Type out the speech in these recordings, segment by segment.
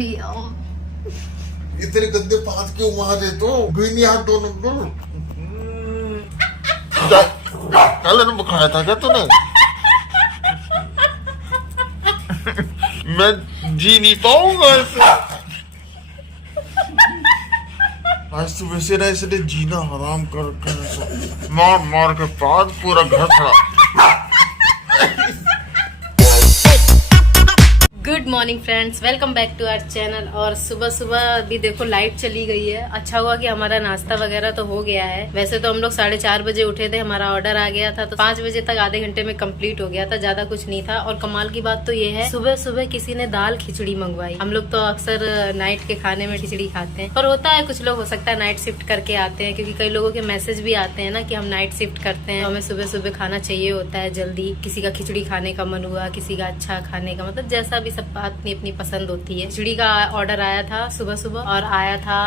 अरे इतने गंदे पास क्यों मारे तो गई नहीं हाथ दोनों को। कल खाया था क्या तूने? मैं जी नहीं पाऊंगा ऐसे। आज तो वैसे ना इसने जीना हराम कर मार मार के पास पूरा घर खड़ा। Good morning friends, welcome back to our channel. और सुबह सुबह अभी देखो लाइट चली गई है। अच्छा हुआ कि हमारा नाश्ता वगैरह तो हो गया है। वैसे तो हम लोग 4:30 बजे उठे थे, हमारा ऑर्डर आ गया था तो 5 बजे तक आधे घंटे में कंप्लीट हो गया था, ज्यादा कुछ नहीं था। और कमाल की बात तो ये है, सुबह सुबह किसी ने दाल खिचड़ी मंगवाई। हम लोग तो अक्सर नाइट के खाने में खिचड़ी खाते हैं, पर होता है कुछ लोग हो सकता है नाइट शिफ्ट करके आते हैं, क्योंकि कई लोगों के मैसेज भी आते हैं ना कि हम नाइट शिफ्ट करते हैं तो हमें सुबह सुबह खाना चाहिए होता है जल्दी। किसी का खिचड़ी खाने का मन हुआ, किसी का अच्छा खाने का, मतलब जैसा भी सब अपनी अपनी पसंद होती है। खिचड़ी का ऑर्डर आया था सुबह सुबह और आया था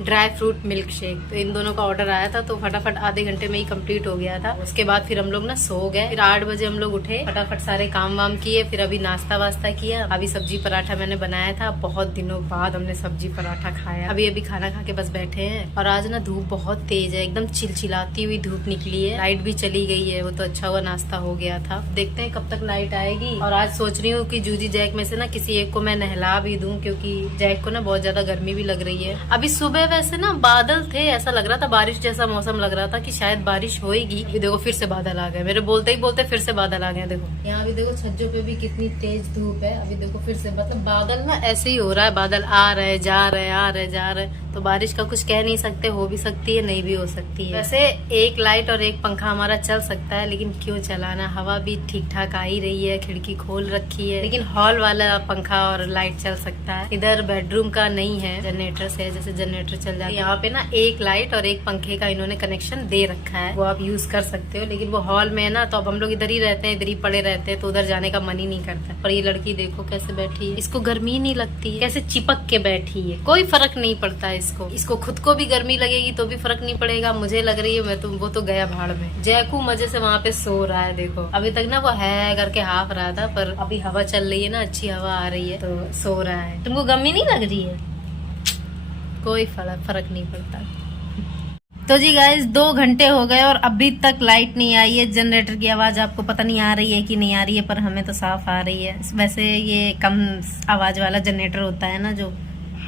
ड्राई फ्रूट मिल्क शेक। तो इन दोनों का ऑर्डर आया था तो फटाफट आधे घंटे में ही कंप्लीट हो गया था। उसके बाद फिर हम लोग ना सो गए। फिर 8 बजे हम लोग उठे, फटाफट सारे काम वाम किए, फिर अभी नाश्ता वास्ता किया। अभी सब्जी पराठा मैंने बनाया था, बहुत दिनों बाद हमने सब्जी पराठा खाया। अभी अभी खाना खा के बस बैठे हैं। और आज ना धूप बहुत तेज है, एकदम चिलचिलाती हुई धूप निकली है। लाइट भी चली गई है, वो तो अच्छा हुआ नाश्ता हो गया था। देखते हैं कब तक लाइट आएगी। और आज सोच रही हूँ कि जूजी जैक में से ना किसी एक को मैं नहला भी दूं, क्योंकि जैक को ना बहुत ज्यादा गर्मी भी लग रही है। अभी सुबह वैसे ना बादल थे, ऐसा लग रहा था बारिश जैसा मौसम लग रहा था कि शायद बारिश होएगी। अभी देखो फिर से बादल आ गए, मेरे बोलते ही बोलते फिर से बादल आ गए। देखो यहाँ भी देखो छज्जों पे भी कितनी तेज धूप है। अभी देखो फिर से, मतलब बादल ना ऐसे ही हो रहा है, बादल आ रहे जा रहे आ रहे जा रहे। तो बारिश का कुछ कह नहीं सकते, हो भी सकती है नहीं भी हो सकती है। वैसे एक लाइट और एक पंखा हमारा चल सकता है, लेकिन क्यों चलाना, हवा भी ठीक ठाक आ ही रही है, खिड़की खोल रखी है। लेकिन हॉल वाला पंखा और लाइट चल सकता है। इधर बेडरूम का नहीं है, जनरेटर से जैसे जनरेटर चल जाता है। यहाँ पे ना एक लाइट और एक पंखे का इन्होंने कनेक्शन दे रखा है, वो आप यूज कर सकते हो। लेकिन वो हॉल में है ना, तो अब हम लोग इधर ही रहते हैं, इधर ही पड़े रहते हैं, तो उधर जाने का मन ही नहीं करता। पर ये लड़की देखो कैसे बैठी है, इसको गर्मी नहीं लगती, कैसे चिपक के बैठी है, कोई फर्क नहीं पड़ता इसको खुद को भी गर्मी लगेगी तो भी फर्क नहीं पड़ेगा। मुझे लग रही है मैं तो, वो तो गया भाड़ में। जैकू मजे से वहाँ पे सो रहा है। देखो अभी तक ना वो है करके हाफ रहा था, पर अभी हवा चल रही है ना, अच्छी हवा आ रही है तो सो रहा है। तुमको गर्मी नहीं लग रही है? कोई फर्क नहीं पड़ता। तो जी गाइस 2 घंटे हो गए और अभी तक लाइट नहीं आई है। जनरेटर की आवाज आपको पता नहीं आ रही है कि नहीं आ रही है, पर हमें तो साफ आ रही है। वैसे ये कम आवाज वाला जनरेटर होता है ना, जो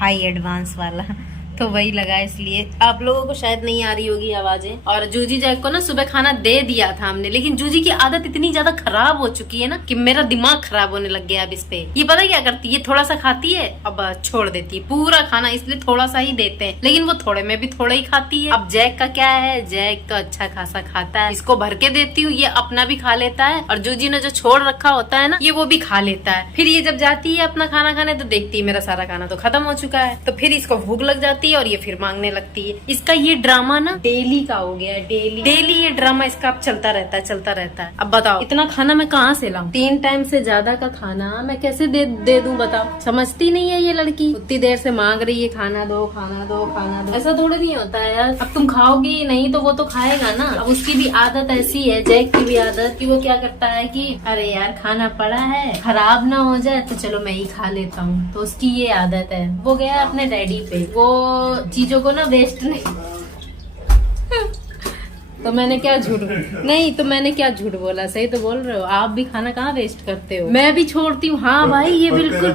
हाई एडवांस वाला, तो वही लगा, इसलिए आप लोगों को शायद नहीं आ रही होगी आवाजें। और जूजी जैक को ना सुबह खाना दे दिया था हमने, लेकिन जूजी की आदत इतनी ज्यादा खराब हो चुकी है ना कि मेरा दिमाग खराब होने लग गया अब इस पे। ये पता क्या करती है, थोड़ा सा खाती है अब छोड़ देती है पूरा खाना, इसलिए थोड़ा सा ही देते हैं, लेकिन वो थोड़े में भी थोड़ा ही खाती है। अब जैक का क्या है, जैक तो अच्छा खासा खाता है, इसको भर के देती हूँ, ये अपना भी खा लेता है, और जूजी ने जो छोड़ रखा होता है ना, ये वो भी खा लेता है। फिर ये जब जाती है अपना खाना खाने तो देखती है मेरा सारा खाना तो खत्म हो चुका है, तो फिर इसको भूख लग जाती है और ये फिर मांगने लगती है। इसका ये ड्रामा ना डेली का हो गया है, डेली ये ड्रामा इसका अब चलता रहता है। अब बताओ इतना खाना मैं कहाँ से लाऊं? 3 टाइम से ज्यादा का खाना मैं कैसे दे दूं बताओ? समझती नहीं है ये लड़की, उतनी देर से मांग रही है खाना दो खाना दो खाना दो। ऐसा थोड़ा नहीं होता है यार, अब तुम खाओगी नहीं तो वो तो खाएगा ना। अब उसकी भी आदत ऐसी है, जैक की भी आदत, कि वो क्या करता है कि अरे यार खाना पड़ा है, खराब ना हो जाए तो चलो मैं ही खा लेता हूँ। तो उसकी ये आदत है। वो गया अपने डैडी पे, वो चीजों को ना वेस्ट नहीं तो मैंने क्या झूठ बोला, सही तो बोल रहे हो। आप भी खाना कहाँ वेस्ट करते हो? मैं भी छोड़ती हूँ। हाँ भाई ये बिल्कुल,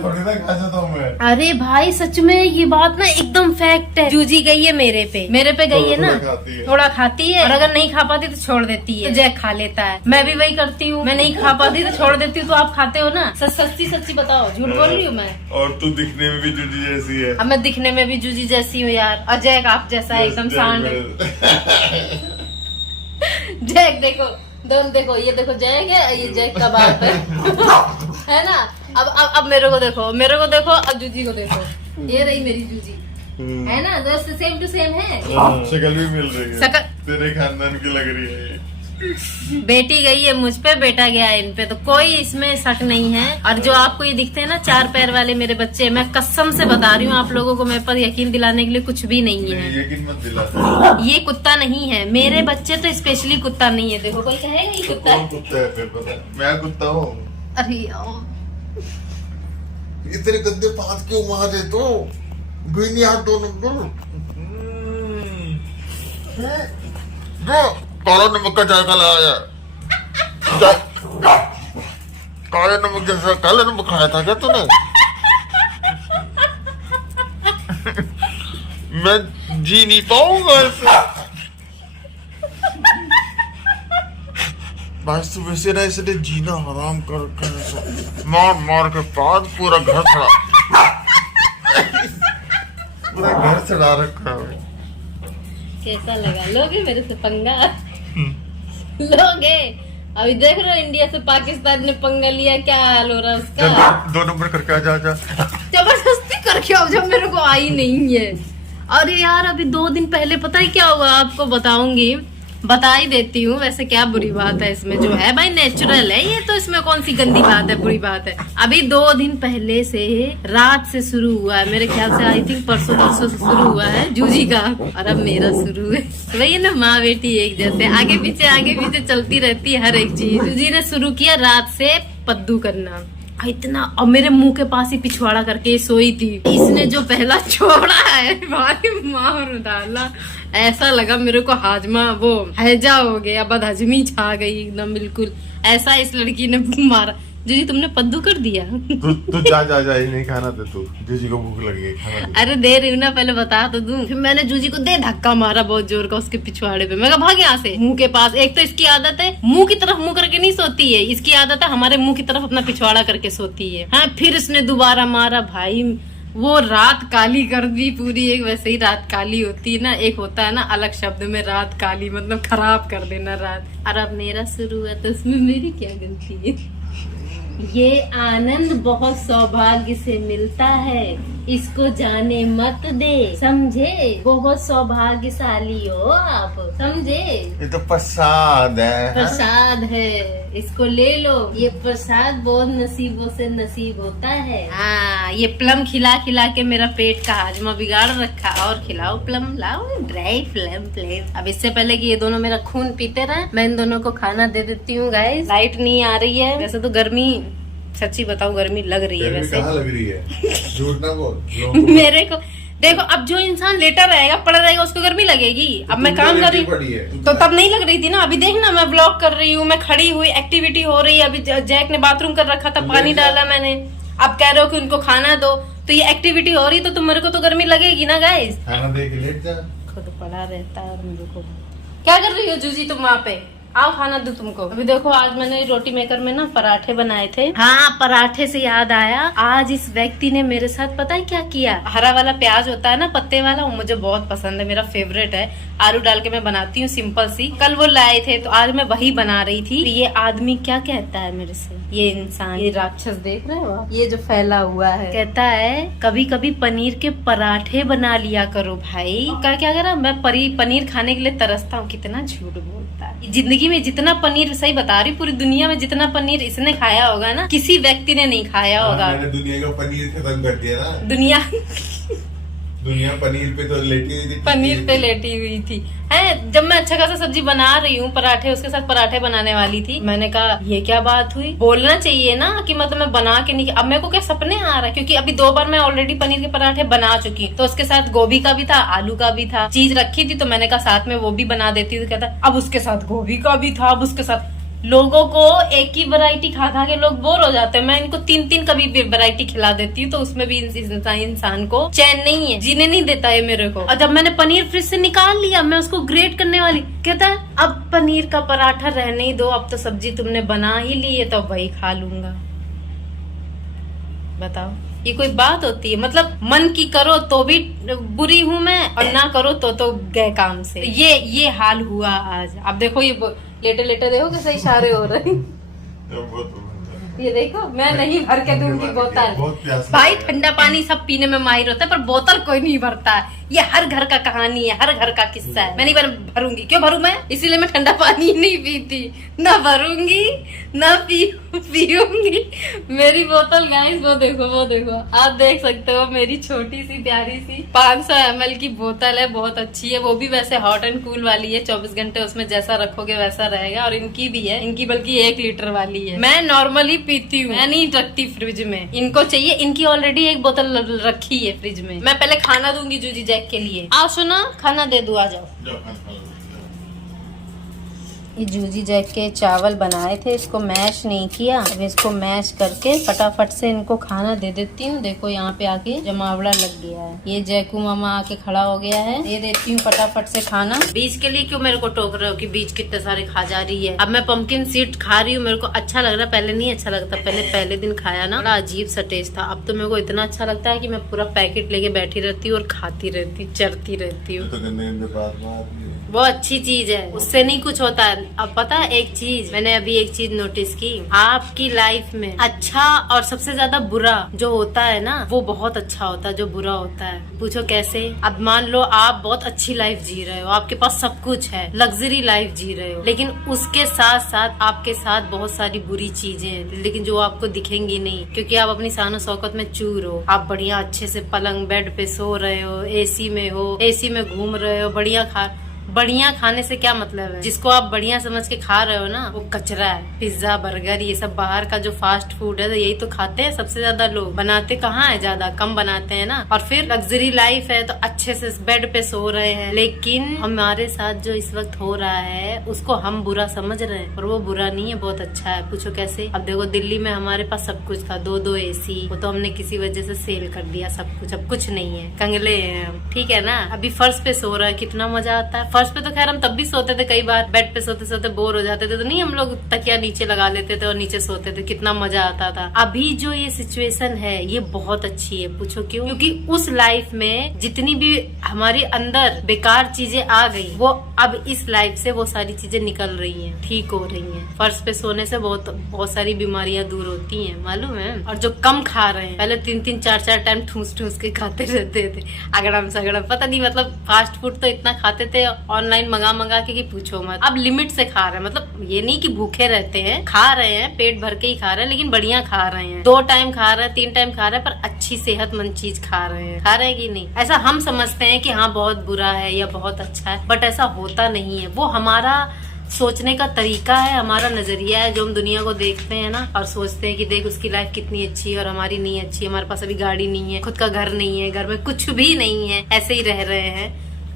अरे भाई सच में ये बात ना एकदम फैक्ट है। जूजी गई है मेरे पे गई है ना, थोड़ा खाती है, और अगर नहीं खा पाती तो छोड़ देती है। जैक खा लेता है, मैं भी वही करती हूँ, मैं नहीं खा पाती तो छोड़ देती हूँ। तो आप खाते हो ना? सच्ची बताओ, झूठ बोल रही हूँ मैं? और तू दिखने में भी जूजी जैसी है। अब मैं दिखने में भी जूजी जैसी हूँ यार, और जैक आप जैसा है एकदम सांड। जैक देखो, दोनों देखो, ये देखो जैक है, ये जैक का बाप है ना। अब मेरे को देखो, अब जूजी को देखो, ये रही मेरी जूजी, है ना, दोस्त सेम टू सेम है। शक्ल भी मिल रही है, तेरे खानदान की लग रही है। बेटी गई है मुझ पे, बेटा गया है इन पे, तो कोई इसमें शक नहीं है। और जो आपको ये दिखते हैं ना 4 पैर वाले मेरे बच्चे, मैं कसम से बता रही हूँ आप लोगों को, मेरे पर यकीन दिलाने के लिए कुछ भी नहीं है। यकीन मत दिला, ये कुत्ता नहीं है, मेरे बच्चे तो स्पेशली कुत्ता नहीं है। देखो कोई कहेगा ये कुत्ता है, कुत्ता है, फिर पता मैं कुत्ता हूँ। अरे इतने गंदे पात क्यों मारे तो गई नहीं हाथ दो नंबर। जो काला नमक का जायका लाया काले नमक जैसा काला नमक खाया था क्या तूने? मैं जी नहीं पाऊंगा ऐसे। भाई सुबह से ना इसने जीना हराम कर मार मार के पाद पूरा घर खड़ा पूरा घर चढ़ा रखा है। कैसा लगा? लोगे मेरे से पंगा? लोगे? अभी देख रहे हो इंडिया से पाकिस्तान ने पंगा लिया, क्या हाल हो रहा है उसका। 2 नंबर करके आ जा जबरदस्ती करके आओ जब मेरे को आई नहीं है। अरे यार अभी 2 दिन पहले पता है क्या हुआ, आपको बताऊंगी, बता ही देती हूँ। वैसे क्या बुरी बात है इसमें, जो है भाई नेचुरल है ये, तो इसमें कौन सी गंदी बात है, बुरी बात है। अभी 2 दिन पहले से रात से शुरू हुआ है, मेरे ख्याल से आई थिंक परसों से शुरू हुआ है जूजी का, और अब मेरा शुरू है। वही ना, माँ बेटी एक जैसे, आगे पीछे चलती रहती है हर एक चीज। जूजी ने शुरू किया रात से पद्दू करना इतना, और मेरे मुंह के पास ही पिछवाड़ा करके सोई थी। इसने जो पहला छोड़ा है भाई मार डाला, ऐसा लगा मेरे को हाजमा वो हैजा हो गया, बदहजमी छा गई एकदम बिल्कुल। ऐसा इस लड़की ने मारा। जी तुमने पद्दू कर दिया। तू जा ये नहीं खाना दे तू, जूजी को भूख लगी खाना। अरे दे रही हूँ ना, पहले बता तो दूं। फिर मैंने जूजी को दे धक्का मारा बहुत जोर का उसके पिछवाड़े पे। मैं कहा भाग यहाँ से, मुंह के पास। एक तो इसकी आदत है मुंह की तरफ मुंह करके नहीं सोती है, इसकी आदत है हमारे मुंह की तरफ अपना पिछवाड़ा करके सोती है। हाँ फिर इसने दोबारा मारा भाई, वो रात काली कर दी पूरी। एक वैसे ही रात काली होती है ना, एक होता है ना अलग शब्द में रात काली, मतलब खराब कर देना रात। और अब मेरा शुरू है तो उसमें मेरी क्या गलती है। ये आनंद बहुत सौभाग्य से मिलता है, इसको जाने मत दे, समझे? बहुत सौभाग्यशाली हो आप, समझे? ये तो प्रसाद है। प्रसाद है, इसको ले लो। ये प्रसाद बहुत नसीबों से नसीब होता है। हाँ ये प्लम खिला खिला के मेरा पेट का हाजमा बिगाड़ रखा। और खिलाओ प्लम, लाओ ड्राई प्लम। अब इससे पहले कि ये दोनों मेरा खून पीते रहे, मैं इन दोनों को खाना दे देती हूँ। गाइस लाइट नहीं आ रही है, वैसे तो गर्मी, सच्ची बताऊं गर्मी लग रही है। वैसे कहाँ लग रही है? झूठ ना बोल। मेरे को देखो, अब जो इंसान लेटा रहेगा पड़ा रहेगा उसको गर्मी लगेगी। अब मैं काम कर रही हूँ तो तब नहीं लग रही थी ना। अभी देखना मैं ब्लॉग कर रही हूँ, मैं खड़ी हुई, एक्टिविटी हो रही है। अभी जैक ने बाथरूम कर रखा था, पानी डाला मैंने। अब कह रहे हो कि उनको खाना दो, तो ये एक्टिविटी हो रही तो मेरे को तो गर्मी लगेगी ना गाइस। खाना दे के लेट जा। खुद पड़ा रहता है। मेरे को क्या कर रही हो जूजी तुम वहाँ पे? आओ खाना दूं तुमको। अभी देखो आज मैंने रोटी मेकर में ना पराठे बनाए थे। हाँ पराठे से याद आया, आज इस व्यक्ति ने मेरे साथ पता है क्या किया। हरा वाला प्याज होता है ना पत्ते वाला, वो मुझे बहुत पसंद है, मेरा फेवरेट है। आलू डाल के मैं बनाती हूँ सिंपल सी। कल वो लाए थे तो आज मैं वही बना रही थी। तो ये आदमी क्या कहता है मेरे से, ये इंसान, ये राक्षस देख रहे हो, ये जो फैला हुआ है, कहता है कभी कभी पनीर के पराठे बना लिया करो भाई। क्या करा, मैं पनीर खाने के लिए तरसता हूँ। कितना झूठ बोलता है। जिंदगी में जितना पनीर, सही बता रही, पूरी दुनिया में जितना पनीर इसने खाया होगा ना, किसी व्यक्ति ने नहीं खाया होगा। मैंने दुनिया का पनीर खत्म कर दिया ना। दुनिया पनीर पे तो लेटी हुई थी, पनीर पे लेटी हुई थी। है जब मैं अच्छा खासा सब्जी बना रही हूँ, पराठे, उसके साथ पराठे बनाने वाली थी, मैंने कहा ये क्या बात हुई। बोलना चाहिए ना कि मतलब मैं बना के नहीं। अब मेरे को क्या सपने आ रहा है, क्योंकि अभी 2 बार मैं ऑलरेडी पनीर के पराठे बना चुकी। तो उसके साथ गोभी का भी था, आलू का भी था, चीज रखी थी, तो मैंने कहा साथ में वो भी बना देती। तो कहता अब उसके साथ गोभी का भी था, अब उसके साथ। लोगों को एक ही वैरायटी खा खा के लोग बोर हो जाते हैं। मैं इनको 3-3 कभी भी वैरायटी खिला देती हूँ, तो उसमें भी इंसान को चैन नहीं है, जीने नहीं देता है मेरे को। और जब मैंने पनीर फ्रिज से निकाल लिया, मैं उसको ग्रेट करने वाली, कहता है अब पनीर का पराठा रहने ही दो, अब तो सब्जी तुमने बना ही ली है तो वही खा लूंगा। बताओ ये कोई बात होती है? मतलब मन की करो तो भी बुरी हूँ मैं, और ना करो तो गए काम से। ये हाल हुआ आज। अब देखो ये लेटे लेटे देखो कैसे इशारे हो रहे हैं। ये देखो मैं नहीं भर के दूंगी बोतल। भाई ठंडा पानी सब पीने में माहिर होता है, पर बोतल कोई नहीं भरता है। ये हर घर का कहानी है, हर घर का किस्सा है। मैं नहीं भरूंगी। क्यों भरूं मैं? इसीलिए मैं ठंडा पानी नहीं पीती, ना भरूंगी ना पीऊंगी। मेरी बोतल गाइस वो देखो, आप देख सकते हो, मेरी छोटी सी प्यारी सी 500 ml की बोतल है, बहुत अच्छी है। वो भी वैसे हॉट एंड कूल वाली है, 24 घंटे उसमें जैसा रखोगे वैसा रहेगा। और इनकी भी है, इनकी बल्कि 1 लीटर वाली है। मैं नॉर्मली पीती हूँ, मैं नहीं रखती फ्रिज में। इनको चाहिए, इनकी ऑलरेडी एक बोतल रखी है फ्रिज में। मैं पहले खाना दूंगी जूजी जैक के लिए। आओ सुना, खाना दे दो, आ जाओ। ये जूजी जैक के चावल बनाए थे, इसको मैश नहीं किया। अब इसको मैश करके फटाफट से इनको खाना दे देती हूँ। देखो यहाँ पे आके जमावड़ा लग गया है। ये जैकू मामा आके खड़ा हो गया है। दे देती हूँ फटाफट से खाना। बीज के लिए क्यों मेरे को टोक रहे हो कि बीज कितने सारे खा जा रही है। अब मैं पंपकिन सीड खा रही हूँ, मेरे को अच्छा लग रहा है। पहले नहीं अच्छा लगता, पहले दिन खाया ना, बड़ा अजीब सा टेस्ट था। अब तो मेरे को इतना अच्छा लगता है कि मैं पूरा पैकेट लेके बैठी रहती हूँ और खाती रहती, चरती रहती हूँ। वो अच्छी चीज है, उससे नहीं कुछ होता है। अब पता है एक चीज, मैंने अभी एक चीज नोटिस की, आपकी लाइफ में अच्छा और सबसे ज्यादा बुरा जो होता है ना, वो बहुत अच्छा होता है जो बुरा होता है। पूछो कैसे? अब मान लो आप बहुत अच्छी लाइफ जी रहे हो, आपके पास सब कुछ है, लग्जरी लाइफ जी रहे हो, लेकिन उसके साथ साथ आपके साथ बहुत सारी बुरी चीजें हैं, लेकिन जो आपको दिखेंगी नहीं, क्योंकि आप अपनी शान शौकत में चूर हो। आप बढ़िया अच्छे से पलंग बेड पे सो रहे हो, एसी में हो, एसी में घूम रहे हो, बढ़िया खाने से क्या मतलब है? जिसको आप बढ़िया समझ के खा रहे हो ना, वो कचरा है। पिज्जा, बर्गर, ये सब बाहर का जो फास्ट फूड है, यही तो खाते हैं सबसे ज्यादा लोग। बनाते कहाँ है, ज्यादा कम बनाते हैं ना। और फिर लग्जरी लाइफ है तो अच्छे से बेड पे सो रहे हैं, लेकिन हमारे साथ जो इस वक्त हो रहा है उसको हम बुरा समझ रहे हैं, और वो बुरा नहीं है, बहुत अच्छा है। पूछो कैसे? अब देखो दिल्ली में हमारे पास सब कुछ था, 2 एसी, वो तो हमने किसी वजह से सेल कर दिया सब कुछ। अब कुछ नहीं है, कंगले हैं हम, ठीक है ना। अभी फर्श पे सो रहा है, कितना मजा आता है। फर्श पे तो खैर हम तब भी सोते थे, कई बार बेड पे सोते सोते बोर हो जाते थे तो नहीं, हम लोग तकिया नीचे लगा लेते थे और नीचे सोते थे, कितना मजा आता था। अभी जो ये सिचुएशन है ये बहुत अच्छी है। पूछो क्यों? क्योंकि उस लाइफ में जितनी भी हमारे अंदर बेकार चीजें आ गई, वो अब इस लाइफ से वो सारी चीजें निकल रही हैं, ठीक हो रही हैं। फर्श पे सोने से बहुत सारी बीमारियां दूर होती हैं, मालूम है। और जो कम खा रहे हैं, पहले 3-3, 4-4 टाइम ठूस के खाते रहते थे, अगड़म सगड़म, पता नहीं, मतलब फास्ट फूड तो इतना खाते थे ऑनलाइन मंगा के कि पूछो मत। अब लिमिट से खा रहे हैं, मतलब ये नहीं कि भूखे रहते हैं, खा रहे हैं, पेट भर के ही खा रहे हैं, लेकिन बढ़िया खा रहे हैं। 2 टाइम खा रहे हैं, 3 टाइम खा रहे हैं, पर अच्छी सेहतमंद चीज खा रहे हैं। खा रहे हैं कि नहीं? ऐसा हम समझते हैं कि हाँ बहुत बुरा है या बहुत अच्छा है, बट ऐसा होता नहीं है। वो हमारा सोचने का तरीका है, हमारा नजरिया है, जो हम दुनिया को देखते हैं ना और सोचते हैं कि देख उसकी लाइफ कितनी अच्छी है और हमारी नहीं अच्छी। हमारे पास अभी गाड़ी नहीं है, खुद का घर नहीं है, घर में कुछ भी नहीं है, ऐसे ही रह रहे हैं।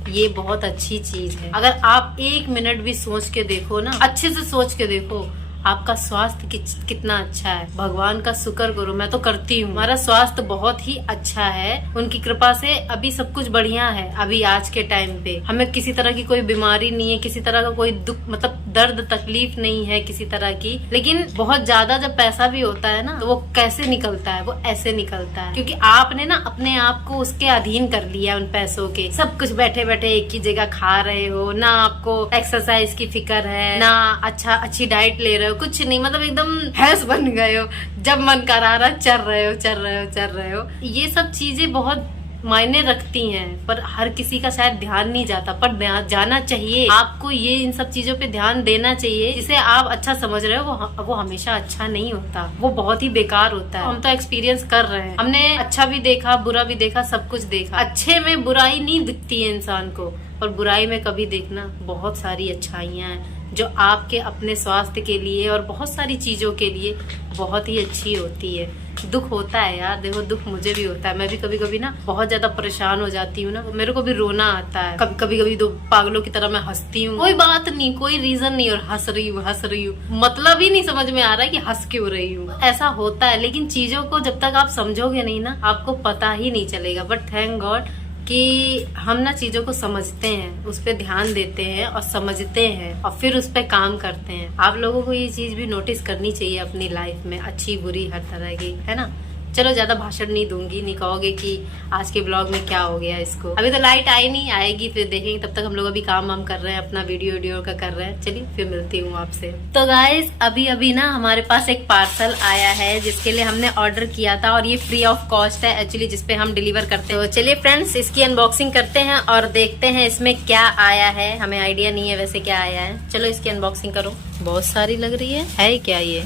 ये बहुत अच्छी चीज है। अगर आप 1 मिनट भी सोच के देखो ना, अच्छे से सोच के देखो, आपका स्वास्थ्य कितना अच्छा है। भगवान का शुक्र करो, मैं तो करती हूँ। हमारा स्वास्थ्य बहुत ही अच्छा है, उनकी कृपा से अभी सब कुछ बढ़िया है। अभी आज के टाइम पे हमें किसी तरह की कोई बीमारी नहीं है, किसी तरह का कोई दुख, मतलब दर्द तकलीफ नहीं है किसी तरह की। लेकिन बहुत ज्यादा जब पैसा भी होता है ना, तो वो कैसे निकलता है? वो ऐसे निकलता है क्योंकि आपने ना अपने आप को उसके अधीन कर लिया, उन पैसों के। सब कुछ बैठे बैठे एक ही जगह खा रहे हो, ना आपको एक्सरसाइज की फिक्र है, ना अच्छी डाइट ले रहे हो, कुछ नहीं, मतलब एकदम भैंस बन गए हो। जब मन कर रहा चल रहे हो। ये सब चीजें बहुत मायने रखती हैं, पर हर किसी का शायद ध्यान नहीं जाता, पर जाना चाहिए आपको। ये इन सब चीजों पे ध्यान देना चाहिए। जिसे आप अच्छा समझ रहे हो वो हमेशा अच्छा नहीं होता, वो बहुत ही बेकार होता है। हम तो एक्सपीरियंस कर रहे हैं, हमने अच्छा भी देखा, बुरा भी देखा, सब कुछ देखा। अच्छे में बुराई नहीं दिखती है इंसान को, और बुराई में कभी देखना बहुत सारी अच्छाइयाँ हैं जो आपके अपने स्वास्थ्य के लिए और बहुत सारी चीजों के लिए बहुत ही अच्छी होती है। दुख होता है यार, देखो दुख मुझे भी होता है। मैं भी कभी कभी ना बहुत ज्यादा परेशान हो जाती हूँ ना, मेरे को भी रोना आता है। कभी तो पागलों की तरह मैं हंसती हूँ, कोई बात नहीं, कोई रीजन नहीं, और हंस रही हूँ, मतलब ही नहीं समझ में आ रहा है कि हंस क्यों रही हूँ। ऐसा होता है, लेकिन चीजों को जब तक आप समझोगे नहीं ना, आपको पता ही नहीं चलेगा। बट थैंक गॉड कि हम ना चीजों को समझते हैं, उस पर ध्यान देते हैं और समझते हैं और फिर उस पर काम करते हैं। आप लोगों को ये चीज भी नोटिस करनी चाहिए अपनी लाइफ में, अच्छी बुरी हर तरह की, है ना। चलो ज्यादा भाषण नहीं दूंगी, नहीं कहोगे कि आज के ब्लॉग में क्या हो गया इसको। अभी तो लाइट आई नहीं, आएगी फिर देखेंगे। तब तक हम लोग अभी काम वाम कर रहे हैं, अपना वीडियो का कर रहे हैं। चलिए फिर मिलती हूँ आपसे। तो गाइस अभी ना हमारे पास एक पार्सल आया है जिसके लिए हमने ऑर्डर किया था, और ये फ्री ऑफ कॉस्ट है एक्चुअली, जिसपे हम डिलीवर करते हैं। तो चलिए फ्रेंड्स इसकी अनबॉक्सिंग करते हैं और देखते हैं इसमें क्या आया है। हमें आइडिया नहीं है वैसे क्या आया है। चलो इसकी अनबॉक्सिंग करो। बहुत सारी लग रही है क्या ये?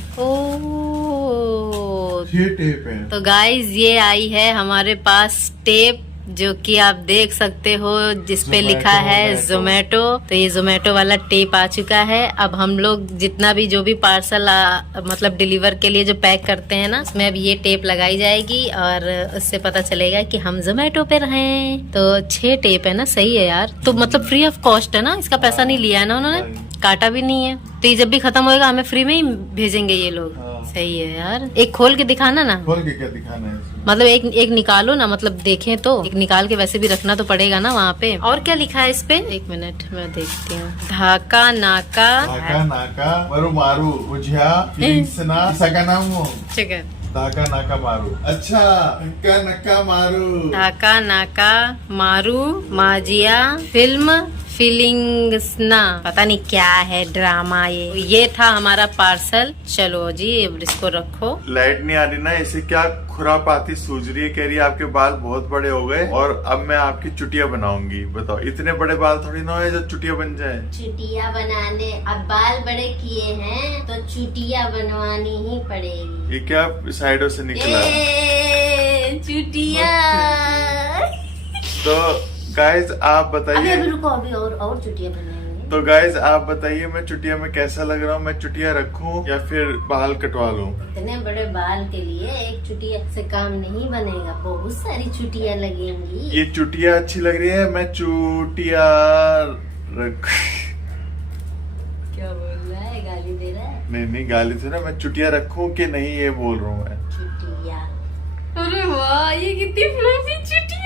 ये टेप है। तो गाइज ये आई है हमारे पास टेप जो कि आप देख सकते हो जिसपे लिखा है Zomato। जोमेटो। तो ये जोमेटो वाला टेप आ चुका है। अब हम लोग जितना भी जो भी पार्सल मतलब डिलीवर के लिए जो पैक करते हैं ना, उसमें अब ये टेप लगाई जाएगी और उससे पता चलेगा कि हम जोमेटो पे हैं। तो 6 टेप है ना, सही है यार। तो मतलब फ्री ऑफ कॉस्ट है ना, इसका पैसा नहीं लिया है ना उन्होंने, काटा भी नहीं है। तो ये जब भी खत्म होएगा हमें फ्री में ही भेजेंगे ये लोग। सही है यार। एक खोल के दिखाना ना। खोल के क्या दिखाना है इसमें? मतलब एक निकालो ना, मतलब देखें तो। एक निकाल के वैसे भी रखना तो पड़ेगा ना वहाँ पे। और क्या लिखा है इस पे? 1 मिनट मैं देखती हूँ। ढाका नाका नाका मरु मारू उझिया फिलिंग्सना सगा नाम हो चिकन। धाका नाका मारू। अच्छा नक्का नक्का मारू। ढाका नाका मारू माजिया फिल्म फीलिंग्स ना, पता नहीं क्या है ड्रामा ये था हमारा पार्सल। चलो जी अब इसको रखो। लाइट नहीं आ रही ना, इसे क्या खुरापाती सूझ रही है। कह रही है आपके बाल बहुत बड़े हो गए और अब मैं आपकी चुटिया बनाऊंगी। बताओ इतने बड़े बाल थोड़ी ना हो जो चुटिया बन जाए। चुटिया बनाने अब बाल बड़े किए हैं तो चुटिया बनवानी ही पड़ेगी। ये क्या साइडों से निकला? चुटिया। तो गाइज आप बताइए। अभी रुको, अभी और चुटिया बनाएंगे। तो गाइज आप बताइए मैं चुटिया में कैसा लग रहा हूँ? मैं चुटिया रखूं या फिर बाल कटवा लूं? इतने बड़े बाल के लिए एक चुटिया से काम नहीं बनेगा, बहुत सारी चुटिया लगेंगी। ये चुटिया अच्छी लग रही है, मैं चुटिया रख। क्या बोल रहा है? गाली दे रहा है? नहीं गाली से ना, मैं चुटिया रखूं कि नहीं ये बोल रहा हूँ मैं। चुटिया। अरे वाह, ये कितनी फ्लफी चुटिया।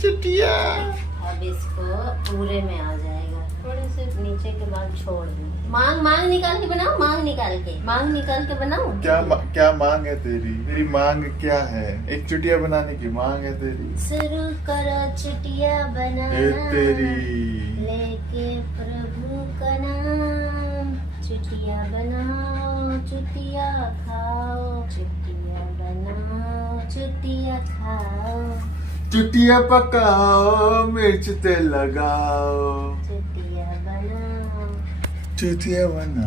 चुटिया। अब इसको पूरे में आ जाएगा। थोड़े से नीचे के बाल छोड़ दो। मांग निकाल के बनाओ। मांग निकाल के बनाओ। क्या मांग है तेरी? मेरी मांग क्या है? एक चुटिया बनाने की मांग है तेरी? शुरू करो चुटिया बनाना तेरी लेके प्रभु का नाम। चुटिया बनाओ, चुटिया खाओ, चुटिया बनाओ, चुटिया खाओ, चुटिया पकाओ, मिर्च तेल लगाओ, चुटिया बनाओ। चुटिया बना।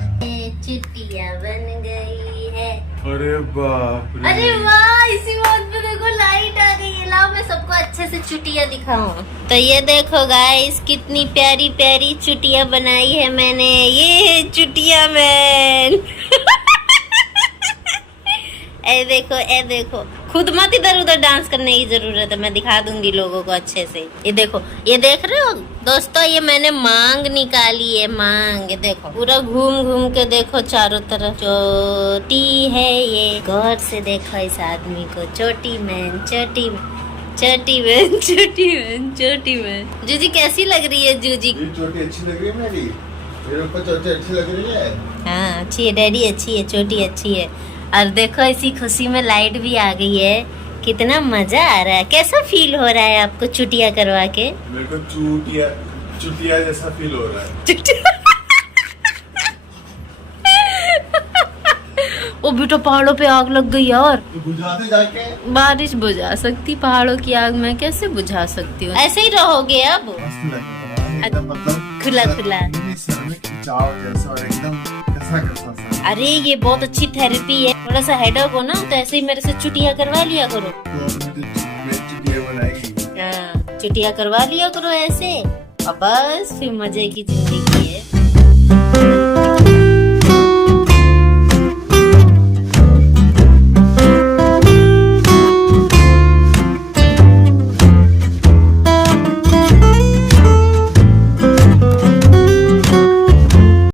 चुटिया बन गई है। अरे बाप रे। अरे वाह, इसी बात पे देखो लाइट आ गई है। लाओ मैं सबको अच्छे से चुटिया दिखाऊं। तो ये देखो गाइस, कितनी प्यारी प्यारी चुटिया बनाई है मैंने। ये है चुटिया मैन। ए देखो, खुद मत इधर उधर डांस करने की जरूरत है, मैं दिखा दूंगी लोगों को अच्छे से। ये देखो, ये देख रहे हो दोस्तों, ये मैंने मांग निकाली है। मांग देखो, पूरा घूम घूम के देखो चारों तरफ। चोटी है ये, गौर से देखो इस आदमी को। चोटी मैन, चोटी मैन, चोटी मैन, चोटी मैन, चोटी मैन। जूजी कैसी लग रही है जूजी? ये चोटी अच्छी लग रही है मेरी? मेरे ऊपर चोटी अच्छी लग रही है? हाँ अच्छी है डैडी, अच्छी है, चोटी अच्छी है। और देखो इसी खुशी में लाइट भी आ गई है। कितना मजा आ रहा है। कैसा फील हो रहा है आपको चुटिया करवा के? मेरे को चुटिया जैसा फील हो रहा है। ओ बेटा, पहाड़ों पे आग लग गई यार। तो बुझाते जाके। बारिश बुझा सकती पहाड़ों की आग, मैं कैसे बुझा सकती हूँ? ऐसे ही रहोगे अब मस्त लग रहा है एकदम, मतलब खुला खुला। सर में खिंचाव जैसा और एकदम कसा सा। अरे ये बहुत अच्छी थेरेपी है। थोड़ा सा हेडेक हो ना तो ऐसे ही मेरे से चुटिया करवा लिया करो। तो चुटिया बनाएगी। हाँ, चुटिया करवा लिया करो ऐसे, और बस फिर मजे की जिंदगी।